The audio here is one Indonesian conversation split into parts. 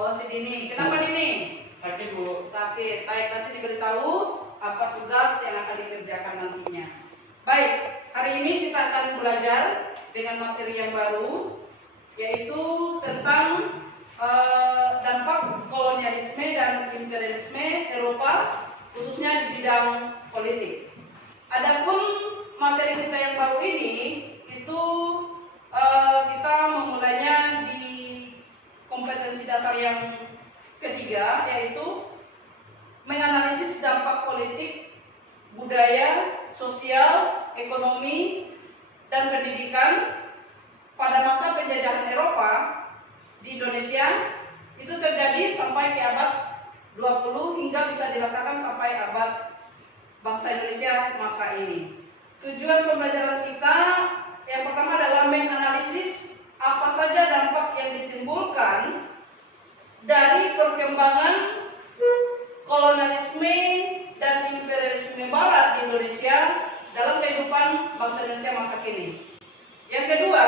Oh, si Dini. Kenapa Dini? Sakit, Bu. Sakit. Baik, nanti diberitahu apa tugas yang akan dikerjakan nantinya. Baik, hari ini kita akan belajar dengan materi yang baru, yaitu tentang dampak kolonialisme dan imperialisme Eropa, khususnya di bidang politik. Adapun materi kita yang baru ini, itu kita memulainya di kompetensi dasar yang ketiga, yaitu menganalisis dampak politik, budaya, sosial, ekonomi, dan pendidikan pada masa penjajahan Eropa di Indonesia. Itu terjadi sampai ke abad 20 hingga bisa dirasakan sampai abad bangsa Indonesia masa ini. Tujuan pembelajaran kita yang pertama adalah menganalisis apa saja dampak yang ditimbulkan dari perkembangan kolonialisme dan imperialisme Barat di Indonesia dalam kehidupan bangsa Indonesia masa kini. Yang kedua,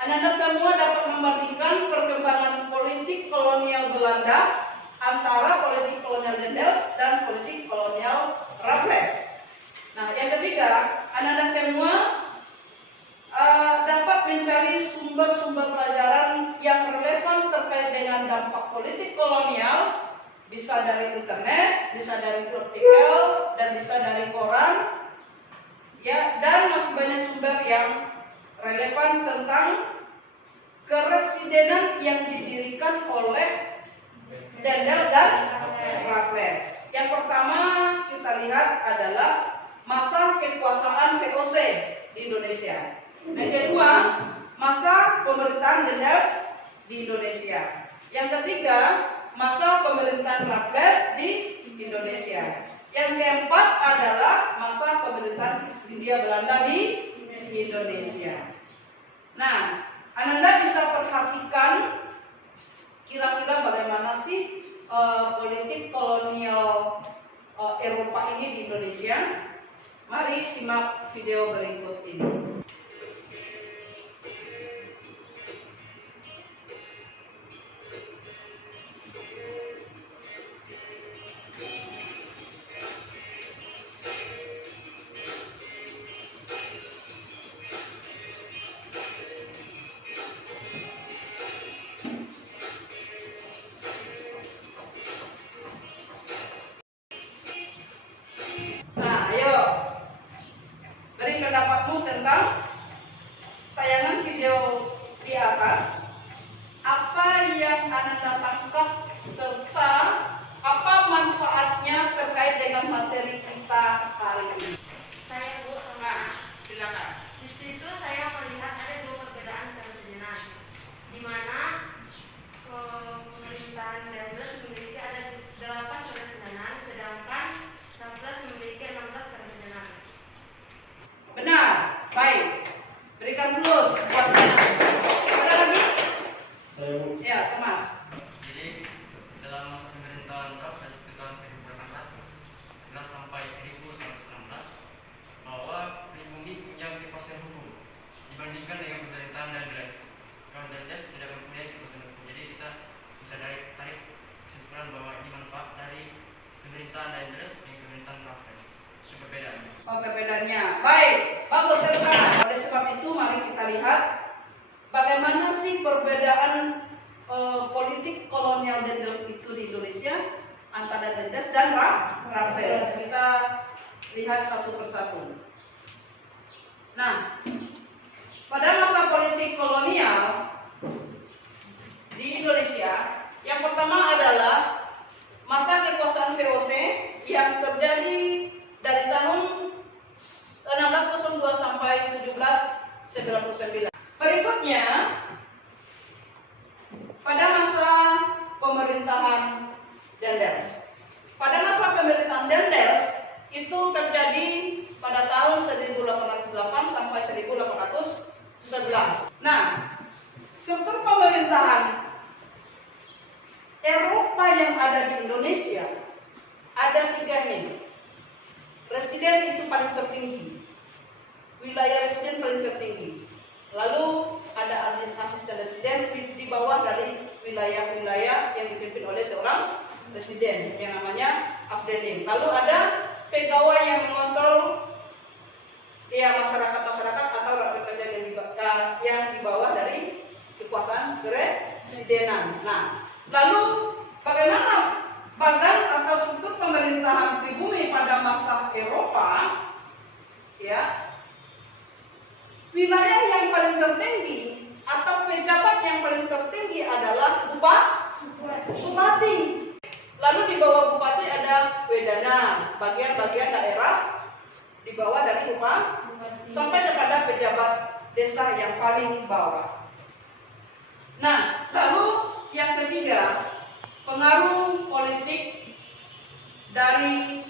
Anda semua dapat membandingkan perkembangan politik kolonial Belanda antara politik kolonial Dendels dan politik kolonial Raffles. Nah, yang ketiga, Anda semua dapat mencari sumber-sumber pelajaran yang relevan terkait dengan dampak politik kolonial, bisa dari internet, bisa dari artikel, dan bisa dari koran, ya, dan masih banyak sumber yang relevan tentang keresidenan yang didirikan oleh Dendels dan Raffles. Yang pertama kita lihat adalah masa kekuasaan VOC di Indonesia. Yang kedua, masa pemerintahan Dendels di Indonesia. Yang ketiga, masa pemerintahan Raffles di Indonesia. Yang keempat adalah masa pemerintahan Hindia Belanda di Indonesia. Nah, Anda bisa perhatikan kira-kira bagaimana sih politik kolonial Eropa ini di Indonesia. Mari simak video berikut ini. Tentang tayangan video di atas, apa yang Anda tangkap serta apa manfaatnya terkait dengan materi kita hari ini? Saya Bu, Silakan. di situ saya melihat ada dua perbedaan keresidenan, di mana pemerintahan Dendels memiliki ada 8 keresidenan, sedangkan Raffles memiliki 16 keresidenan. Benar. Baik, berikan terus buat Anda. Ada lagi? Ya, Thomas. Jadi dalam masa pemerintahan Raffles di tahun 1811 sampai 1919, bahwa pribumi punya kepastian hukum dibandingkan dengan pemerintahan Dendels. Kalau Dendels tidak mempunyai kepastian hukum, jadi kita bisa tarik kesimpulan bahwa ini manfaat dari pemerintahan Dendels dan pemerintahan Raffles. Itu perbedaannya. Oh, perbedaannya. Baik, bagus teman-teman. Oleh sebab itu mari kita lihat bagaimana sih perbedaan politik kolonial Dendels itu di Indonesia antara Dendels dan Raffles. Kita lihat satu persatu. Nah, pada masa politik kolonial di Indonesia, yang pertama adalah masa kekuasaan VOC yang terjadi dari tahun 1602 sampai 1799. Berikutnya, pada masa pemerintahan Dendels. Pada masa pemerintahan Dendels itu terjadi pada tahun 1808 sampai 1811. Nah, struktur pemerintahan Eropa yang ada di Indonesia ada 3 nih. Presiden itu paling tertinggi, wilayah residen paling tertinggi. Lalu ada asisten residen di bawah dari wilayah-wilayah yang dipimpin oleh seorang presiden yang namanya Afdelin. Lalu ada pegawai yang mengontrol masyarakat atau rakyat yang di bawah dari kekuasaan presidenan. Nah, lalu bagaimana bagan atau struktur pemerintahan pribumi pada masa Eropa? Ya, wilayah yang paling tertinggi atau pejabat yang paling tertinggi adalah bupati. Lalu di bawah bupati ada wedana, bagian-bagian daerah di bawah dari bupati sampai kepada pejabat desa yang paling bawah. Nah, lalu yang ketiga, pengaruh politik dari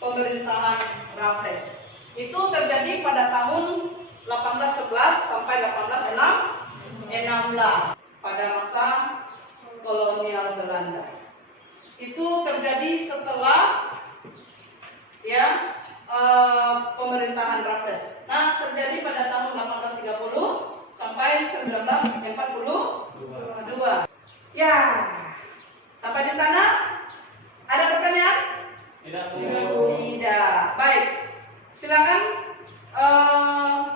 pemerintahan Raffles. Itu terjadi pada tahun 1811 sampai 1816 pada masa kolonial Belanda. Itu terjadi setelah pemerintahan Raffles. Nah, terjadi pada tahun 1830 sampai 1942. Ya, sampai di sana ada pertanyaan? Tidak. Baik, silakan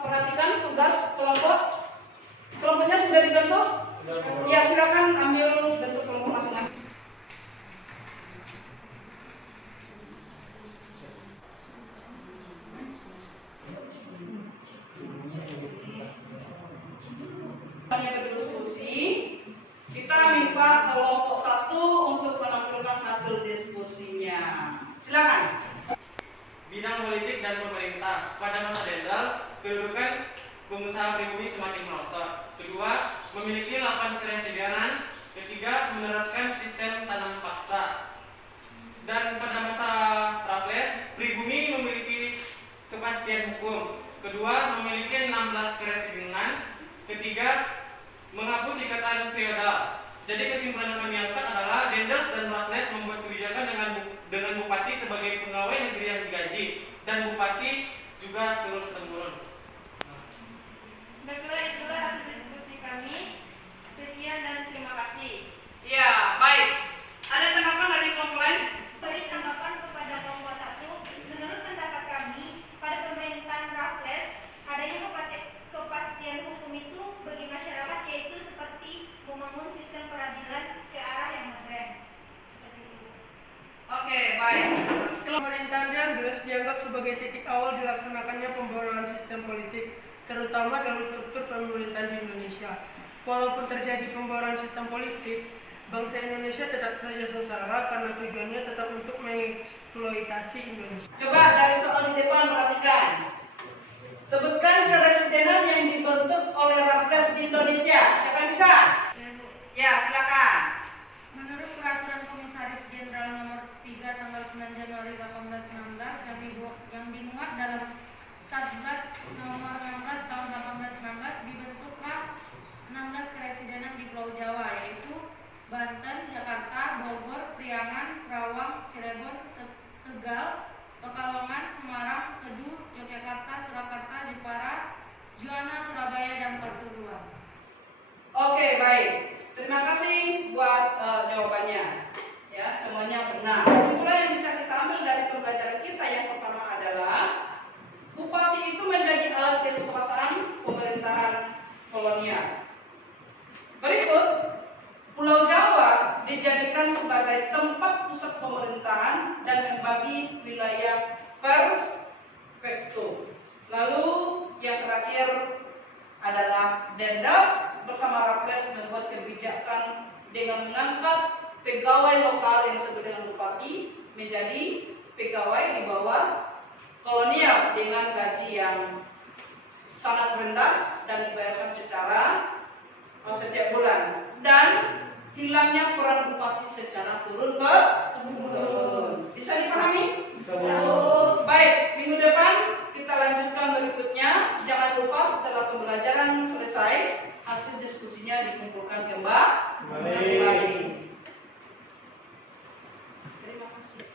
perhatikan tugas kelompok. Kelompoknya sudah dibentuk? Ya, silakan ambil bentuk kelompok masing-masing. Kita minta kelompok 1 untuk menampilkan hasil diskusinya. Silakan. Bidang politik dan pemerintah. Pada masa Dendels, kedudukan pengusaha pribumi semakin merosot. Kedua, memiliki lapan keresidenan. Ketiga, menerapkan sistem tanam paksa. Dan pada masa Raffles, pribumi memiliki kepastian hukum. Kedua, memiliki 16 keresidenan. Ketiga, menghapus ikatan feodal. Jadi kesimpulan yang kami angkat adalah Dendels dan Raffles membuat kebijakan dengan bupati sebagai pegawai negeri yang digaji dan bupati juga turun-temurun. Baiklah, itulah hasil diskusi kami. Sekian dan terima kasih. Ya, baik. Ada tanggapan dari kelompok lain? Beri tanggapan kepada kelompok 1. Menurut pendapat kami, pada pemerintahan Raffles, adanya kepastian hukum itu bagi masyarakat yaitu seperti membangun sistem peradilan ke arah yang modern. Seperti itu. Oke, baik. Pemerintahan Dendels dianggap sebagai titik awal dilaksanakannya pembangunan sistem politik, terutama dalam struktur pemerintahan di Indonesia. Walaupun terjadi pembangunan sistem politik, bangsa Indonesia tetap saja sengsara karena tujuannya tetap untuk mengeksploitasi Indonesia. Coba dari soal di depan perhatikan. Sebutkan keresidenan yang dibentuk oleh Raffles di Indonesia. Siapa yang bisa? Ya, silakan. Menurut Peraturan Komisaris Jenderal Nomor 3 Tanggal 9 Januari 1819 yang dimuat dalam Statut Nomor 16 Tahun 1819, dibentuklah 16 keresidenan di Pulau Jawa, yaitu Banten, Jakarta, Bogor, Priangan, Karawang, Cirebon, Tegal, Pekalongan, Semarang, Keduh, Yogyakarta, Surakarta, Jepara, Juwana, Surabaya, dan Pasuruan. Oke, baik. Terima kasih buat jawabannya. Ya, semuanya benar. Kesimpulan yang bisa kita ambil dari pembelajaran kita yang pertama adalah bupati itu menjadi alat kekuasaan pemerintahan kolonial. Berikut, Pulau Jawa dijadikan sebagai tempat pusat pemerintahan dan membagi wilayah perspektif. Lalu yang terakhir adalah Dendels bersama Raffles membuat kebijakan dengan mengangkat pegawai lokal yang disebut dengan bupati menjadi pegawai di bawah kolonial dengan gaji yang sangat rendah dan dibayarkan secara setiap bulan, dan hilangnya peran bupati secara turun-temurun. Bisa dipahami? Baik, minggu depan kita lanjutkan berikutnya. Jangan lupa setelah pembelajaran selesai, hasil diskusinya dikumpulkan kembali. Terima kasih.